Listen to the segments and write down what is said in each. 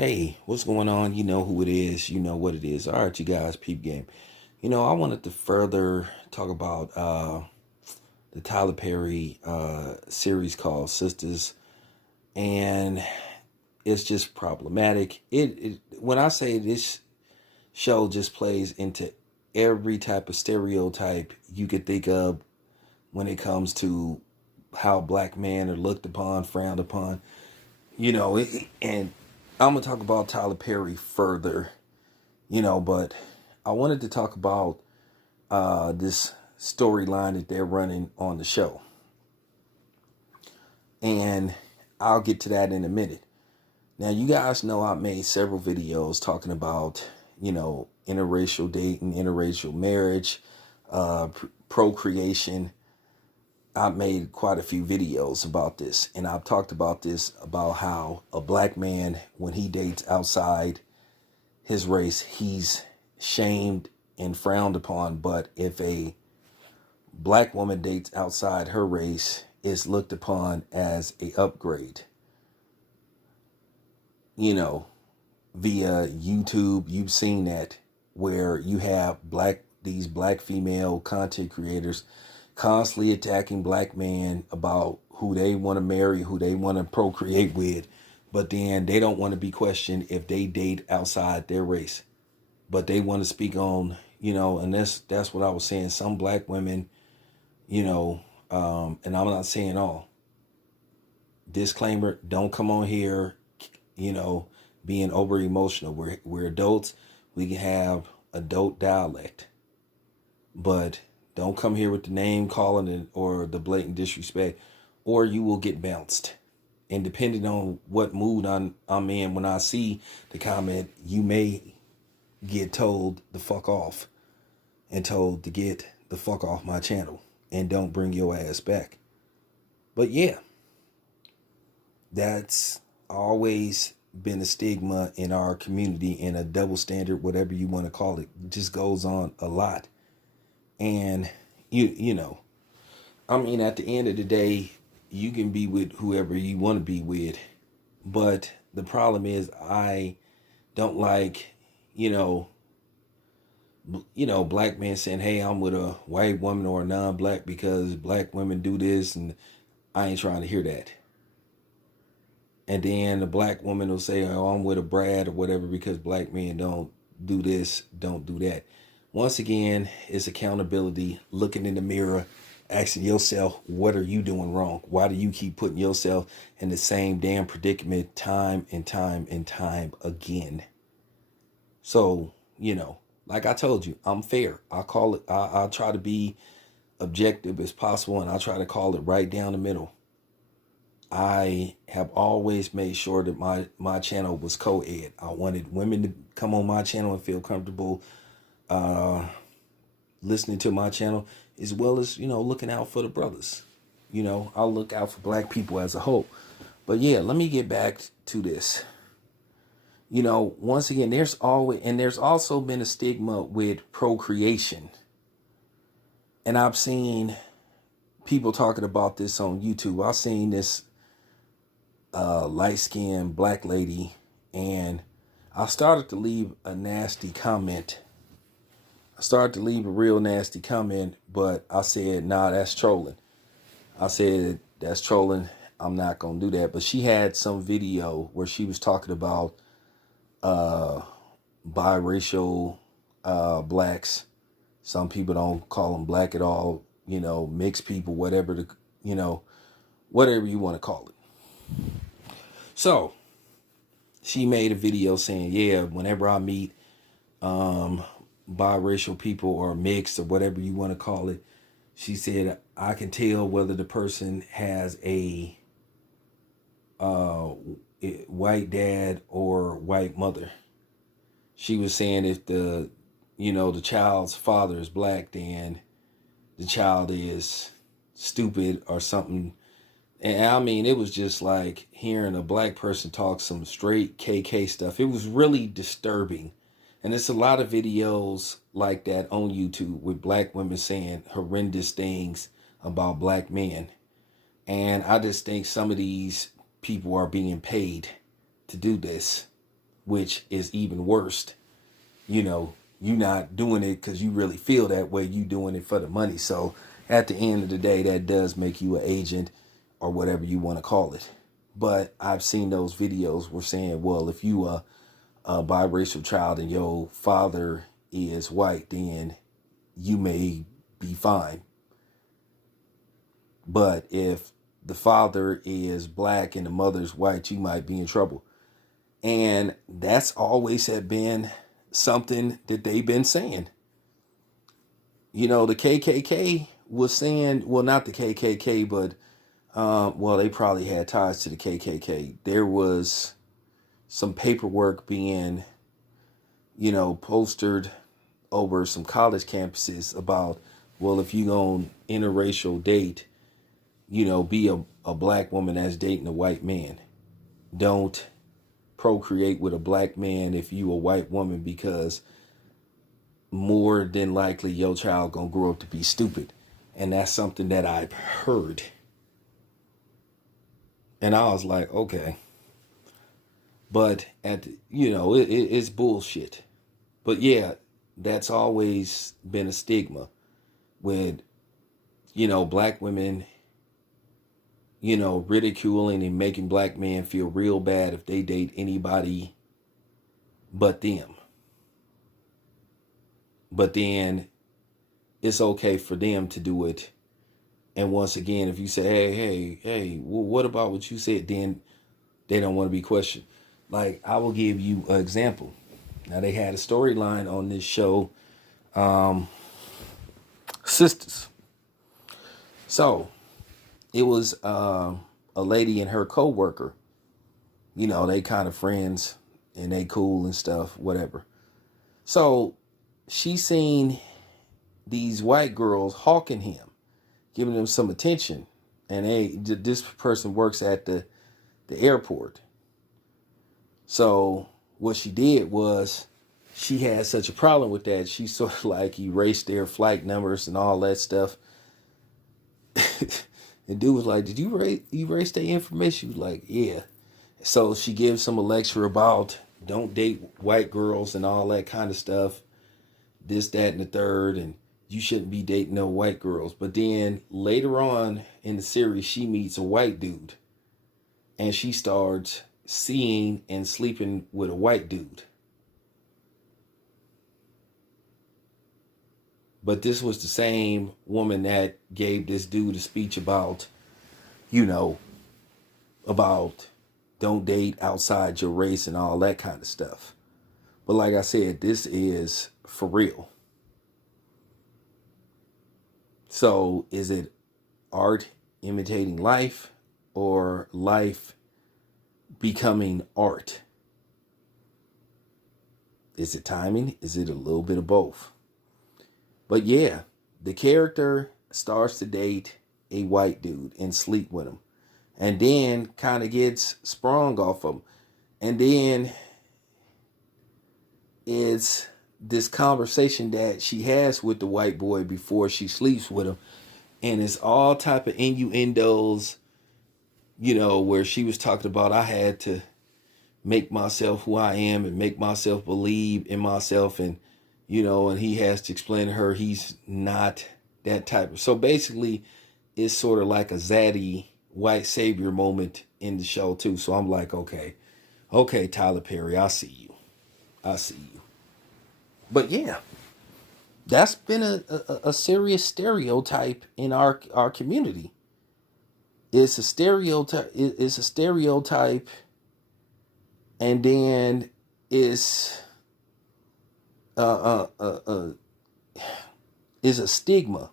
Hey, what's going on? You know who it is. You know what it is. All right, you guys, peep game. I wanted to further talk about the Tyler Perry series called Sistas, and it's just problematic. It when I say this show just plays into every type of stereotype you could think of when it comes to how black men are looked upon, frowned upon. And I'm gonna talk about Tyler Perry further, but I wanted to talk about this storyline that they're running on the show, and I'll get to that in a minute. Now, you guys know I made several videos talking about, interracial dating, interracial marriage, procreation. I've made quite a few videos about this, and I've talked about this about how a black man, when he dates outside his race, he's shamed and frowned upon. But if a black woman dates outside her race, it's looked upon as a upgrade. Via YouTube, you've seen that, where you have these black female content creators constantly attacking black men about who they want to marry, who they want to procreate with, but then they don't want to be questioned if they date outside their race. But they want to speak on, and that's what I was saying. Some black women, and I'm not saying all. Disclaimer: don't come on here, being over emotional. We're adults. We can have adult dialect, but don't come here with the name calling it or the blatant disrespect, or you will get bounced. And depending on what mood I'm in when I see the comment, you may get told the fuck off and told to get the fuck off my channel and don't bring your ass back. But yeah, that's always been a stigma in our community, and a double standard, whatever you want to call it, just goes on a lot. And at the end of the day, you can be with whoever you want to be with, but the problem is I don't like, black men saying, hey, I'm with a white woman or a non-black because black women do this, and I ain't trying to hear that. And then the black woman will say, oh, I'm with a Brad or whatever because black men don't do this, don't do that. Once again, it's accountability, looking in the mirror, asking yourself, what are you doing wrong? Why do you keep putting yourself in the same damn predicament time and time and time again? So, like I told you, I'm fair. I call it, I try to be objective as possible, and I try to call it right down the middle. I have always made sure that my channel was co-ed. I wanted women to come on my channel and feel comfortable listening to my channel, as well as, looking out for the brothers. I'll look out for black people as a whole. But yeah, let me get back to this. Once again, there's also been a stigma with procreation. And I've seen people talking about this on YouTube. I've seen this light-skinned black lady, and I started to leave a nasty comment. I started to leave a real nasty comment, but I said, nah, that's trolling. I said, that's trolling. I'm not going to do that. But she had some video where she was talking about biracial blacks. Some people don't call them black at all, mixed people, whatever whatever you want to call it. So she made a video saying, yeah, whenever I meet biracial people or mixed or whatever you want to call it, she said, I can tell whether the person has a white dad or white mother. She was saying if the child's father is black, then the child is stupid or something. And I mean, it was just like hearing a black person talk some straight KK stuff. It was really disturbing. And there's a lot of videos like that on YouTube with black women saying horrendous things about black men. And I just think some of these people are being paid to do this. which is even worse. You know, you not doing it because you really feel that way. You doing it for the money. So at the end of the day, that does make you an agent or whatever you want to call it. But I've seen those videos where saying, well, if you a biracial child and your father is white, then you may be fine. But if the father is black and the mother's white, you might be in trouble. And that's always had been something that they've been saying. You know, the KKK was saying, well, not the KKK, but, well, they probably had ties to the KKK. There was some paperwork being, you know, postered over some college campuses about, well, if you go on interracial date, you know, be a black woman that's dating a white man. Don't procreate with a black man if you a white woman, because more than likely your child gonna grow up to be stupid. And that's something that I've heard. And I was like, okay. But it's bullshit. But yeah, that's always been a stigma with, black women, ridiculing and making black men feel real bad if they date anybody but them. But then it's okay for them to do it. And once again, if you say, hey, well, what about what you said? Then they don't want to be questioned. Like, I will give you an example. Now, they had a storyline on this show, Sistas. So, it was a lady and her co-worker. They kind of friends and they cool and stuff, whatever. So, she seen these white girls hawking him, giving him some attention. And this person works at the airport. So what she did was, she had such a problem with that, she sort of like erased their flight numbers and all that stuff. And dude was like, did you erase their information? She was like, yeah. So she gives him a lecture about don't date white girls and all that kind of stuff. This, that, and the third. And you shouldn't be dating no white girls. But then later on in the series, she meets a white dude. And she starts seeing and sleeping with a white dude. But this was the same woman that gave this dude a speech about, about don't date outside your race and all that kind of stuff. But like I said, this is for real. So is it art imitating life, or life becoming art? Is it timing? Is it a little bit of both? But yeah, the character starts to date a white dude and sleep with him, and then kind of gets sprung off him. And then it's this conversation that she has with the white boy before she sleeps with him. And it's all type of innuendos, where she was talking about, I had to make myself who I am and make myself believe in myself. And, and he has to explain to her he's not that type of. So basically, it's sort of like a zaddy white savior moment in the show too. So I'm like, okay, Tyler Perry, I see you. But yeah, that's been a serious stereotype in our community. It's a stereotype. It's a stereotype, and then it's is a stigma,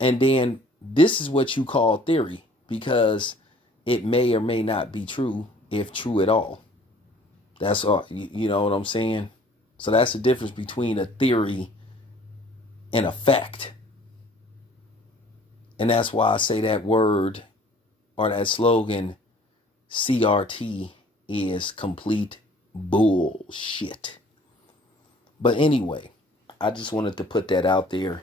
and then this is what you call theory, because it may or may not be true, if true at all. That's all. You know what I'm saying? So that's the difference between a theory and a fact. And that's why I say that word, or that slogan, CRT, is complete bullshit. But anyway, I just wanted to put that out there.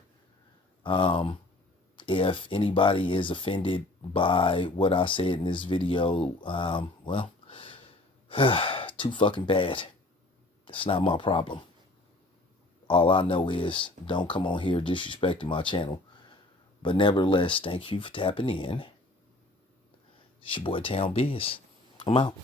If anybody is offended by what I said in this video, well, too fucking bad. It's not my problem. All I know is don't come on here disrespecting my channel. But nevertheless, thank you for tapping in. It's your boy Town Biz. I'm out.